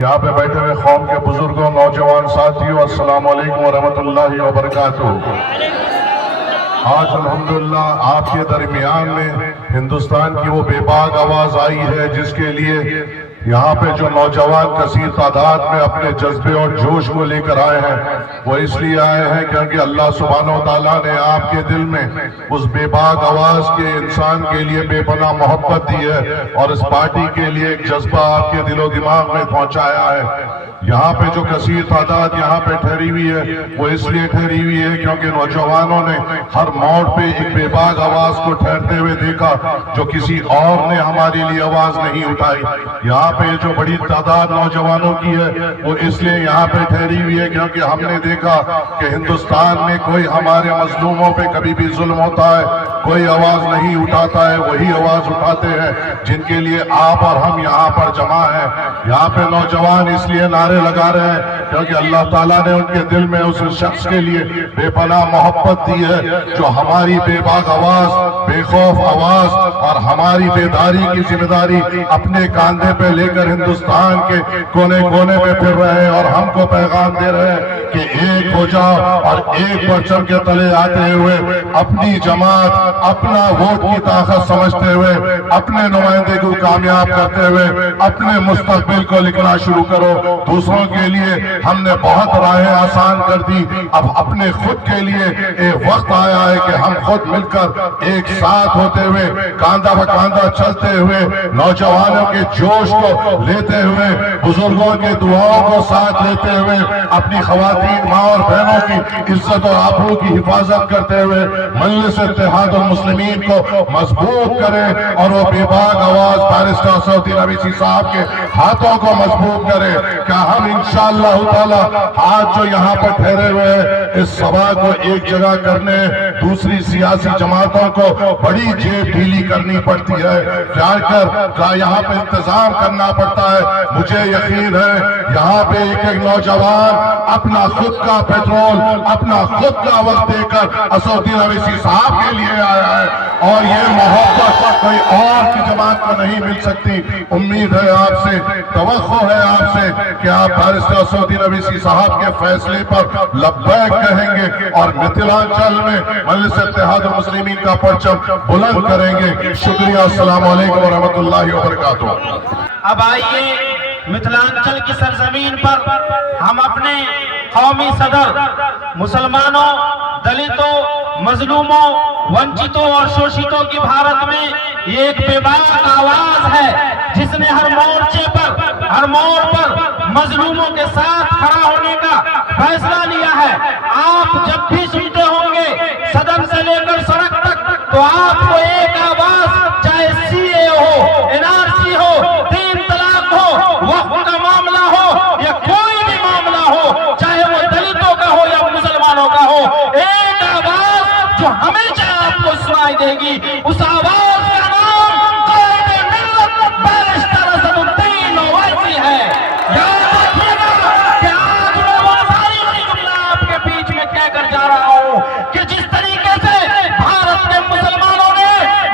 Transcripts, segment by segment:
یہاں پہ بیٹھے ہوئے قوم کے بزرگوں، نوجوان ساتھیوں، السلام علیکم ورحمۃ اللہ وبرکاتہ۔ آج الحمدللہ آپ کے درمیان میں ہندوستان کی وہ بے باک آواز آئی ہے جس کے لیے یہاں پہ جو نوجوان کثیر تعداد میں اپنے جذبے اور جوش کو لے کر آئے ہیں، وہ اس لیے آئے ہیں کیونکہ اللہ سبحانہ وتعالیٰ نے آپ کے دل میں اس بے باک آواز کے انسان کے لیے بے پناہ محبت دی ہے اور اس پارٹی کے لیے ایک جذبہ آپ کے دل و دماغ میں پہنچایا ہے۔ یہاں پہ جو کثیر تعداد یہاں پہ ٹھہری ہوئی ہے وہ اس لیے ٹھہری ہوئی ہے کیونکہ نوجوانوں نے ہر موڑ پہ ایک بے باک آواز کو ٹھہرتے ہوئے دیکھا جو کسی اور نے ہمارے لیے آواز نہیں اٹھائی۔ یہاں پہ جو بڑی تعداد نوجوانوں کی ہے وہ اس لیے یہاں پہ ٹھہری ہوئی ہے کیونکہ ہم نے دیکھا کہ ہندوستان میں کوئی ہمارے مظلوموں پہ کبھی بھی ظلم ہوتا ہے، کوئی آواز نہیں اٹھاتا ہے، وہی آواز اٹھاتے ہیں جن کے لیے آپ اور ہم یہاں پر جمع ہیں۔ یہاں پہ نوجوان اس لیے نعرے لگا رہے ہیں کیونکہ اللہ تعالیٰ نے ان کے دل میں اس شخص کے لیے بے پناہ محبت دی ہے جو ہماری بے باک آواز، بے خوف آواز اور ہماری بیداری کی ذمہ داری اپنے کاندھے پہ لے کر ہندوستان کے کونے کونے میں پھر رہے ہیں اور ہم کو پیغام دے رہے ہیں کہ ایک ہو جاؤ اور ایک پرچم کے تلے آتے ہوئے اپنی جماعت، اپنا ووٹ کی طاقت سمجھتے ہوئے، اپنے نمائندے کو کامیاب کرتے ہوئے اپنے مستقبل کو لکھنا شروع کرو۔ دوسروں کے لیے ہم نے بہت راہیں آسان کر دی، اب اپنے خود کے لیے ایک وقت آیا ہے کہ ہم خود مل کر ایک ساتھ ہوتے ہوئے، کاندھا بہ کاندھا چلتے ہوئے، نوجوانوں کے جوش کو لیتے ہوئے، بزرگوں کے دعاؤں کو ساتھ لیتے ہوئے، اپنی خواتین ماں اور بہنوں کی عزت اور آبرو کی حفاظت کرتے ہوئے مجلس اتحاد المسلمین کو مضبوط کریں اور وہ بے باک آواز بیرسٹر اسدالدین اویسی صاحب کے ہاتھوں کو مضبوط کریں۔ کہ ہم انشاءاللہ تعالی آج جو یہاں پر ٹھہرے ہوئے ہیں اس سبھا کو ایک جگہ کرنے دوسری سیاسی جماعتوں کو بڑی جیب ڈھیلی کرنی پڑتی ہے، جا کر یہاں پہ انتظام کرنا پڑتا ہے۔ مجھے یقین ہے یہاں پہ ایک ایک نوجوان اپنا خود کا پیٹرول، اپنا خود کا وقت دے کر اسدالدین اویسی صاحب کے لیے آیا ہے اور یہ محبت کوئی اور کی جماعت کو نہیں مل سکتی۔ امید ہے آپ سے، توقع ہے آپ سے کہ آپ بیرسٹر اسدالدین اویسی صاحب کے فیصلے پر لبیک کہیں گے اور متھیلانچل میں مجلس اتحاد المسلمین کا پرچم بلند کریں گے۔ شکریہ، السلام علیکم ورحمۃ اللہ وبرکاتہ۔ اب آئیے متھیلانچل کی سرزمین پر ہم اپنے قومی صدر، مسلمانوں، دلتوں، مظلوموں، ونچتوں اور شوشتوں کی بھارت میں یہ ایک بے باک آواز ہے جس نے ہر مورچے پر، ہر موڑ پر مظلوموں کے ساتھ کھڑا ہونے کا فیصلہ لیا ہے۔ آپ جب بھی سنتے ہوں گے صدر سے لے کر سڑک تک تو آپ کو ایک آواز، چاہے سی اے ہو، این آر سی ہو، 3 طلاق ہو، وقف کا معاملہ ہو یا کوئی بھی معاملہ ہو، چاہے وہ دلتوں کا ہو یا مسلمانوں کا ہو، ایک آواز جو ہمیشہ آپ کو سنائی دے گی، اس آواز کا نام قائد ملت بیرسٹر اسدالدین اویسی ہے۔ یاد رکھیے گا کہ آج میں وہ تاریخی جملہ آپ کے بیچ میں کہہ کر جا رہا ہوں کہ جس طریقے سے بھارت کے مسلمانوں نے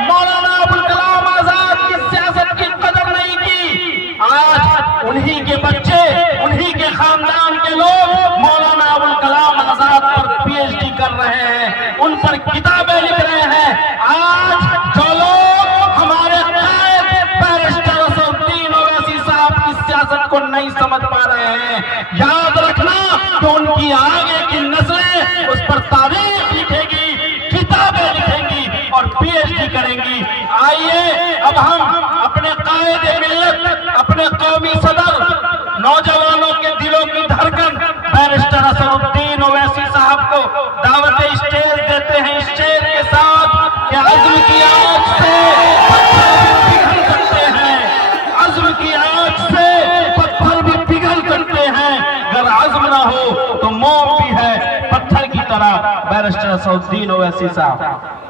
مولانا ابوالکلام آزاد کی سیاست کی قدر نہیں کی، آج انہی کے بچے، انہی کے خاندان کے لوگ مولانا ابوالکلام آزاد پر پی ایچ ڈی کر رہے ہیں، ان پر کتابیں لکھ رہے ہیں۔ آج جو لوگ ہمارے قائد بیرسٹر اسدالدین اویسی صاحب کی سیاست کو نہیں سمجھ پا رہے ہیں، یاد رکھنا کہ ان کی آگے کی نسلیں اس پر تاریخ لکھے گی، کتابیں لکھیں گی اور پی ایچ ڈی کریں گی۔ آئیے اب ہم اپنے قائد ملت، اپنے قومی صدر، نوجوانوں کے دلوں کی دھڑکن بیرسٹر اسدالدین اویسی صاحب کو دعوت اسٹیج دیتے ہیں اس شعر کے ساتھ کہ عزم کی آگ سے پتھر بھی پگھل کرتے ہیں، عزم کی آگ سے پتھر بھی پگھل کرتے ہیں، اگر عزم نہ ہو تو موم بھی ہے پتھر کی طرح۔ بیرسٹر اسدالدین اویسی صاحب۔